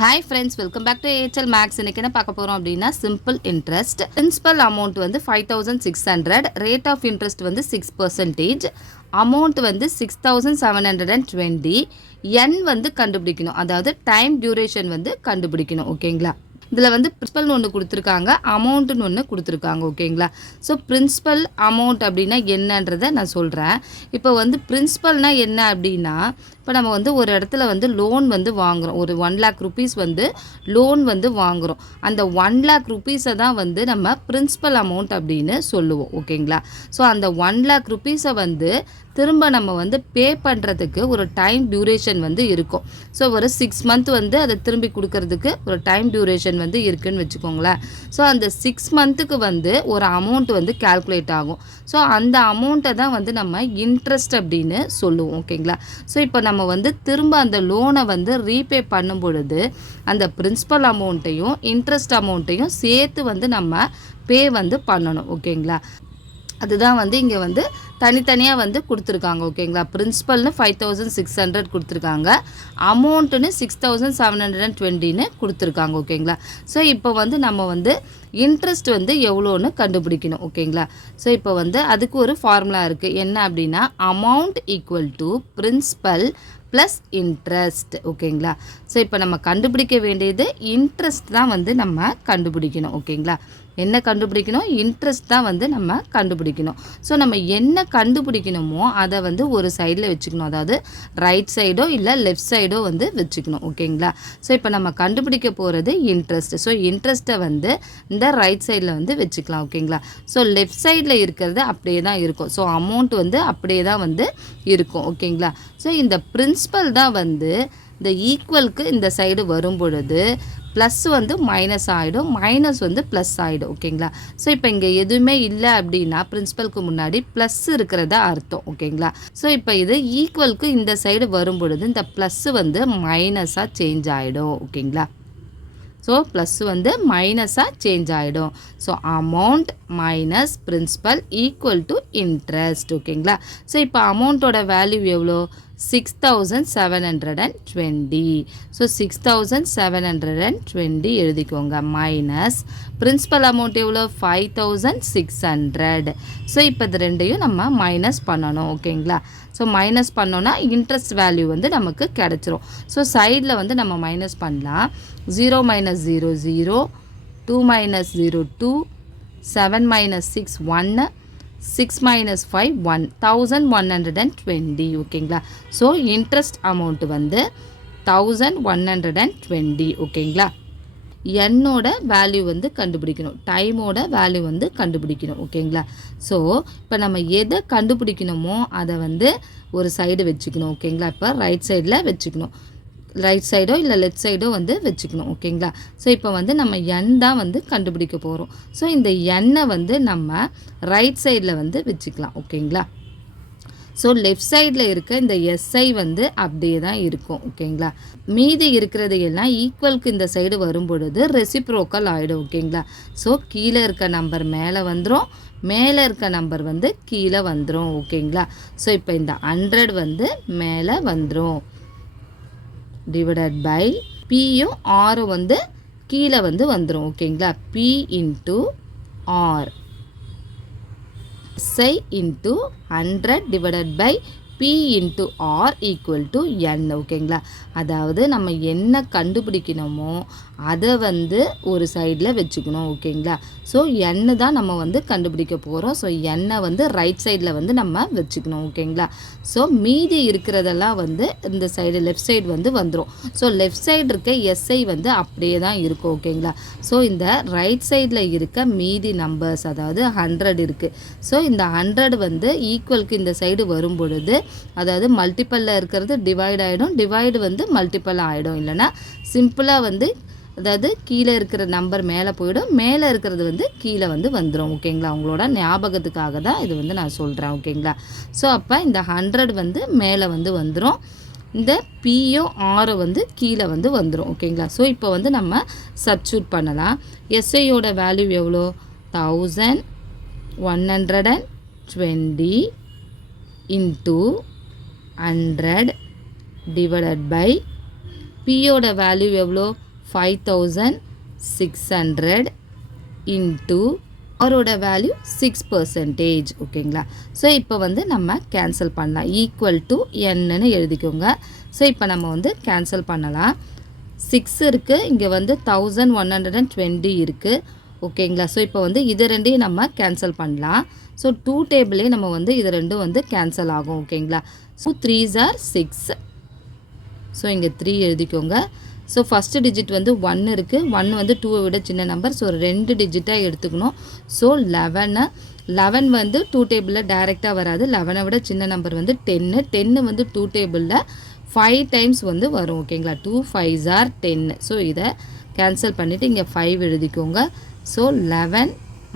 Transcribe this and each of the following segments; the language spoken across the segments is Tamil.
Hi friends, welcome back to AHL Max. இன்றைக்கி என்ன பார்க்க போகிறோம் அப்படின்னா, சிம்பிள் இன்ட்ரெஸ்ட். பிரின்சிபல் அமௌண்ட் வந்து 5600, ரேட் ஆஃப் இன்ட்ரெஸ்ட் வந்து 6%, அமௌண்ட் வந்து 6720, என் வந்து கண்டுபிடிக்கணும், அதாவது டைம் டியூரேஷன் வந்து கண்டுபிடிக்கணும். ஓகேங்களா? இதில் வந்து பிரின்சிபல்னு ஒன்று கொடுத்துருக்காங்க, அமௌண்ட்டுன்னு ஒன்று கொடுத்துருக்காங்க. ஓகேங்களா? ஸோ பிரின்சிபல் அமௌண்ட் அப்படின்னா என்னன்றதை நான் சொல்கிறேன். இப்போ வந்து பிரின்சிபல்னால் என்ன அப்படின்னா, இப்போ நம்ம வந்து ஒரு இடத்துல வந்து லோன் வந்து வாங்குகிறோம், ஒரு 1,00,000 ருபீஸ் வந்து லோன் வந்து வாங்குகிறோம். அந்த 1,00,000 ருபீஸை தான் வந்து நம்ம பிரின்சிபல் அமௌண்ட் அப்படின்னு சொல்லுவோம். ஓகேங்களா? ஸோ அந்த 1,00,000 ருபீஸை வந்து திரும்ப நம்ம வந்து பே பண்ணுறதுக்கு ஒரு டைம் டியூரேஷன் வந்து இருக்கும். ஸோ ஒரு 6 மந்த் வந்து அதை திரும்பி கொடுக்கறதுக்கு ஒரு டைம் டியூரேஷன் வந்து இருக்குதுன்னு வச்சுக்கோங்களேன். ஸோ அந்த 6 மந்த்துக்கு வந்து ஒரு அமௌண்ட் வந்து கால்குலேட் ஆகும். ஸோ அந்த அமௌண்ட்டை தான் வந்து நம்ம இன்ட்ரெஸ்ட் அப்படின்னு சொல்லுவோம். ஓகேங்களா? ஸோ இப்போ நம்ம வந்து திரும்ப அந்த லோனை வந்து ரீபே பண்ணும் பொழுது அந்த பிரின்சிபல் அமௌண்ட்டையும் இன்ட்ரெஸ்ட் அமௌண்ட்டையும் சேர்த்து வந்து நம்ம பே வந்து பண்ணணும். ஓகேங்களா? அதுதான் வந்து இங்கே வந்து தனித்தனியாக வந்து கொடுத்துருக்காங்க. ஓகேங்களா? பிரின்சிபல்னு 5600 கொடுத்துருக்காங்க, அமௌண்ட்டுன்னு 6720ன்னு கொடுத்துருக்காங்க. ஓகேங்களா? ஸோ இப்போ வந்து நம்ம வந்து இன்ட்ரெஸ்ட் வந்து எவ்வளோன்னு கண்டுபிடிக்கணும். ஓகேங்களா? ஸோ இப்போ வந்து அதுக்கு ஒரு ஃபார்முலா இருக்குது. என்ன அப்படின்னா, amount equal to principal plus interest. ஓகேங்களா? ஸோ இப்போ நம்ம கண்டுபிடிக்க வேண்டியது இன்ட்ரெஸ்ட் தான் வந்து நம்ம கண்டுபிடிக்கணும். ஓகேங்களா? என்ன கண்டுபிடிக்கணும்? இன்ட்ரெஸ்ட் தான் வந்து நம்ம கண்டுபிடிக்கணும். ஸோ நம்ம என்ன கண்டுபிடிக்கணுமோ அதை வந்து ஒரு சைடில் வச்சுக்கணும், அதாவது ரைட் சைடோ இல்லை லெஃப்ட் சைடோ வந்து வச்சுக்கணும். ஓகேங்களா? ஸோ இப்போ நம்ம கண்டுபிடிக்க போகிறது இன்ட்ரெஸ்ட். ஸோ இன்ட்ரெஸ்ட்டை வந்து இந்த ரைட் சைடில் வந்து வச்சுக்கலாம். ஓகேங்களா? ஸோ லெஃப்ட் சைடில் இருக்கிறது அப்படியே தான் இருக்கும். ஸோ அமௌண்ட் வந்து அப்படியே தான் வந்து இருக்கும். ஓகேங்களா? ஸோ இந்த பிரின்சிபல் தான் வந்து இந்த ஈக்குவலுக்கு இந்த சைடு வரும் பொழுது ப்ளஸ் வந்து மைனஸ் ஆகிடும், மைனஸ் வந்து ப்ளஸ் ஆகிடும். ஓகேங்களா? ஸோ இப்போ இங்கே எதுவுமே இல்லை அப்படின்னா பிரின்சிபலுக்கு முன்னாடி ப்ளஸ் இருக்கிறதா அர்த்தம். ஓகேங்களா? ஸோ இப்போ இது ஈக்குவலுக்கு இந்த சைடு வரும் பொழுது இந்த ப்ளஸ் வந்து மைனஸாக சேஞ்ச் ஆகிடும். ஓகேங்களா? ஸோ ப்ளஸ் வந்து மைனஸாக சேஞ்ச் ஆகிடும். So amount minus principal equal to interest. ஓகேங்களா? ஸோ இப்போ அமௌண்ட்டோட வேல்யூ எவ்வளோ? 6720. ஸோ 6720 எழுதிக்கோங்க. மைனஸ் பிரின்சிபல் அமௌண்ட் எவ்வளோ? 5600. ஸோ இப்போ இது ரெண்டையும் நம்ம மைனஸ் பண்ணணும். ஓகேங்களா? ஸோ மைனஸ் பண்ணோன்னா இன்ட்ரெஸ்ட் வேல்யூ வந்து நமக்கு கிடச்சிரும். ஸோ சைடில் வந்து நம்ம மைனஸ் பண்ணலாம். 0 - 0 0, 2 - 0 2, 7 - 6 1, 6 - 5 1, 1120. ஓகேங்களா? ஸோ இன்ட்ரெஸ்ட் அமௌண்ட் வந்து 1120. ஓகேங்களா? என்னோட வேல்யூ வந்து கண்டுபிடிக்கணும், டைமோட வேல்யூ வந்து கண்டுபிடிக்கணும். ஓகேங்களா? ஸோ இப்போ நம்ம எதை கண்டுபிடிக்கணுமோ அதை வந்து ஒரு சைடு வச்சுக்கணும். ஓகேங்களா? இப்போ ரைட் சைடில் வச்சுக்கணும், ரைட் சைடோ இல்லை லெஃப்ட் சைடோ வந்து வச்சுக்கணும். ஓகேங்களா? ஸோ இப்போ வந்து நம்ம எண் தான் வந்து கண்டுபிடிக்க போகிறோம். ஸோ இந்த எண்ணை வந்து நம்ம ரைட் சைடில் வந்து வச்சுக்கலாம். ஓகேங்களா? ஸோ லெஃப்ட் சைடில் இருக்க இந்த எஸ்ஐ வந்து அப்படியே தான் இருக்கும். ஓகேங்களா? மீதி இருக்கிறது எல்லாம் ஈக்குவலுக்கு இந்த சைடு வரும் பொழுது ரெசிப்ரோக்கல் ஆகிடும். ஓகேங்களா? ஸோ கீழே இருக்க நம்பர் மேலே வந்துடும், மேலே இருக்க நம்பர் வந்து கீழே வந்துடும். ஓகேங்களா? ஸோ இப்போ இந்த 100 வந்து மேலே வந்துடும், டிவைடட் பை பியும் ஆரும் வந்து கீழே வந்து வந்துடும். ஓகேங்களா? P into R, SI into 100 divided by P into R equal to N. ஓகேங்களா? அதாவது நம்ம என்ன கண்டுபிடிக்கணுமோ அதை வந்து ஒரு சைடில் வச்சுக்கணும். ஓகேங்களா? ஸோ எண்ணு தான் நம்ம வந்து கண்டுபிடிக்க போகிறோம். ஸோ எண்ணை வந்து ரைட் சைடில் வந்து நம்ம வச்சுக்கணும். ஓகேங்களா? ஸோ மீதி இருக்கிறதெல்லாம் வந்து இந்த சைடு லெஃப்ட் சைடு வந்து வந்துடும். ஸோ லெஃப்ட் சைடு இருக்க எஸ்ஐ வந்து அப்படியே தான் இருக்கும். ஓகேங்களா? ஸோ இந்த ரைட் சைடில் இருக்க மீதி நம்பர்ஸ், அதாவது 100 இருக்குது. ஸோ இந்த 100 வந்து ஈக்குவலுக்கு இந்த சைடு வரும் பொழுது, அதாவது மல்டிப்பலில் இருக்கிறது டிவைட் ஆகிடும், டிவைடு வந்து மல்டிப்பல் ஆகிடும். இல்லைனா சிம்பிளாக வந்து அதாவது கீழே இருக்கிற நம்பர் மேலே போயிடும், மேலே இருக்கிறது வந்து கீழே வந்து வந்துடும். ஓகேங்களா? உங்களோட ஞாபகத்துக்காக தான் இது வந்து நான் சொல்கிறேன். ஓகேங்களா? ஸோ அப்போ இந்த 100 வந்து மேலே வந்து வந்துடும், இந்த பியும் ஆரும் வந்து கீழே வந்து வந்துடும். ஓகேங்களா? ஸோ இப்போ வந்து நம்ம சப்ஸ்டிட்யூட் பண்ணலாம். எஸ்ஐயோட வேல்யூ எவ்வளோ? 1120 இன்ட்டு 100 டிவைடட் பை பியோட வேல்யூ எவ்வளோ? 5600 இன்ட்டு அவரோட வேல்யூ 6%. ஓகேங்களா? ஸோ இப்போ வந்து நம்ம கேன்சல் பண்ணலாம். ஈக்குவல் டு என்னன்னு எழுதிக்கோங்க. ஸோ இப்போ நம்ம வந்து கேன்சல் பண்ணலாம். 6 இருக்குது, இங்கே வந்து 1120 இருக்குது. ஓகேங்களா? ஸோ இப்போ வந்து இது ரெண்டையும் நம்ம கேன்சல் பண்ணலாம். ஸோ 2 டேபிளே நம்ம வந்து இது ரெண்டும் வந்து கேன்சல் ஆகும். ஓகேங்களா? So 3s are 6. ஸோ இங்கே 3 எழுதிக்கோங்க. ஸோ ஃபஸ்ட்டு டிஜிட் வந்து 1 இருக்குது. 1 வந்து 2வை விட சின்ன நம்பர். ஸோ 2 டிஜிட்டாக எடுத்துக்கணும். ஸோ 11 வந்து 2 டேபிளில் டைரெக்டாக வராது. 11 விட சின்ன நம்பர் வந்து 10 வந்து 2 டேபிளில் 5 டைம்ஸ் வந்து வரும். ஓகேங்களா? 2 5s are 10. ஸோ இதை கேன்சல் பண்ணிவிட்டு இங்கே 5 எழுதிக்கோங்க. So 11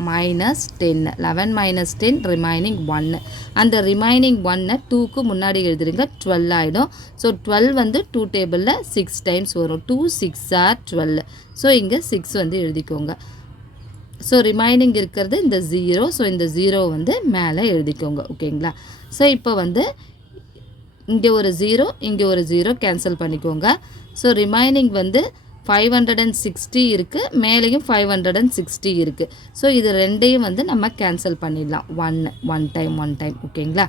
minus 10. 11 minus 10 remaining 1. அந்த remaining 1 2க்கு முன்னாடி எழுதுறீங்க 12 ஆகிடும். ஸோ 12 வந்து 2 டேபிளில் 6 டைம்ஸ் வரும். 2 6 are 12. ஸோ இங்கே 6 வந்து எழுதிக்கோங்க. ஸோ ரிமைனிங் இருக்கிறது இந்த 0. ஸோ இந்த 0 வந்து மேலே எழுதிக்கோங்க. ஓகேங்களா? ஸோ இப்போ வந்து இங்கே ஒரு 0 இங்கே ஒரு 0 கேன்சல் பண்ணிக்கோங்க. ஸோ ரிமைனிங் வந்து 560 இருக்குது, மேலேயும் 560 இருக்குது. ஸோ இது ரெண்டையும் வந்து நம்ம கேன்சல் பண்ணிடலாம். One time. ஓகேங்களா?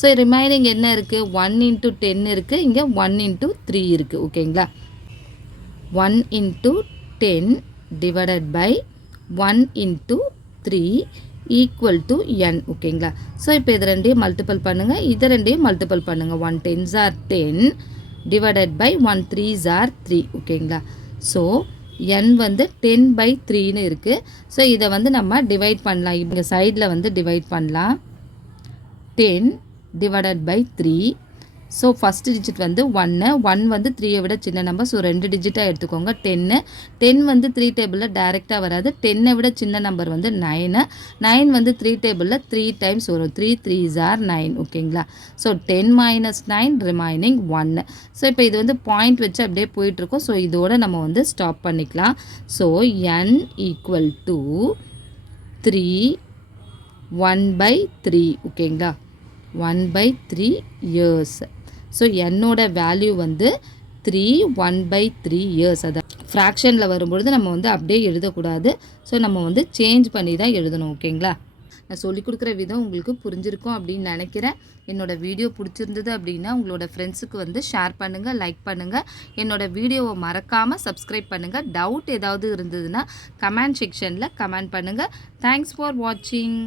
ஸோ ரிமைனிங் என்ன இருக்குது? 1 into 10 இருக்குது, இங்கே 1 into 3 இருக்குது. ஓகேங்களா? 1 into 10 divided by 1 into 3 equal to n. ஓகேங்களா? ஸோ இப்போ இது ரெண்டையும் மல்டிபிள் பண்ணுங்கள், இது ரெண்டையும் மல்டிபிள் பண்ணுங்கள். 1 10s are 10 divided by 1 3s are 3. ஓகேங்களா? ஸோ n வந்து 10/3ன்னு இருக்குது. ஸோ இதை வந்து நம்ம டிவைட் பண்ணலாம். இங்கே சைடில் வந்து டிவைட் பண்ணலாம். 10 divided by 3. So first digit வந்து 1 வந்து 3யை விட சின்ன நம்பர். ஸோ 2 டிஜிட்டாக எடுத்துக்கோங்க. 10 வந்து 3 டேபிளில் டைரெக்டாக வராது. 10ஐ விட சின்ன நம்பர் வந்து 9 வந்து 3 டேபிளில் 3 டைம்ஸ் வரும். 3 3s are 9. ஓகேங்களா? So 10 minus 9 remaining 1. ஸோ இப்போ இது வந்து பாயிண்ட் வச்சு அப்படியே போயிட்டுருக்கோம். ஸோ இதோட நம்ம வந்து ஸ்டாப் பண்ணிக்கலாம். So n equal to 3 1/3. ஓகேங்களா? 1/3 இயர்ஸ். ஸோ என்னோட வேல்யூ வந்து 3 1/3 இயர்ஸ். அதான் ஃப்ராக்ஷனில் வரும்பொழுது நம்ம வந்து அப்படியே எழுதக்கூடாது. ஸோ நம்ம வந்து சேஞ்ச் பண்ணி தான் எழுதணும். ஓகேங்களா? நான் சொல்லிக் கொடுக்குற விதம் உங்களுக்கு புரிஞ்சிருக்கும் அப்படின்னு நினைக்கிறேன். என்னோடய வீடியோ பிடிச்சிருந்தது அப்படின்னா உங்களோட ஃப்ரெண்ட்ஸுக்கு வந்து ஷேர் பண்ணுங்கள், லைக் பண்ணுங்கள். என்னோடய வீடியோவை மறக்காமல் சப்ஸ்கிரைப் பண்ணுங்கள். டவுட் ஏதாவது இருந்ததுன்னா கமெண்ட் செக்ஷனில் கமெண்ட் பண்ணுங்கள். தேங்க்ஸ் ஃபார் வாட்சிங்.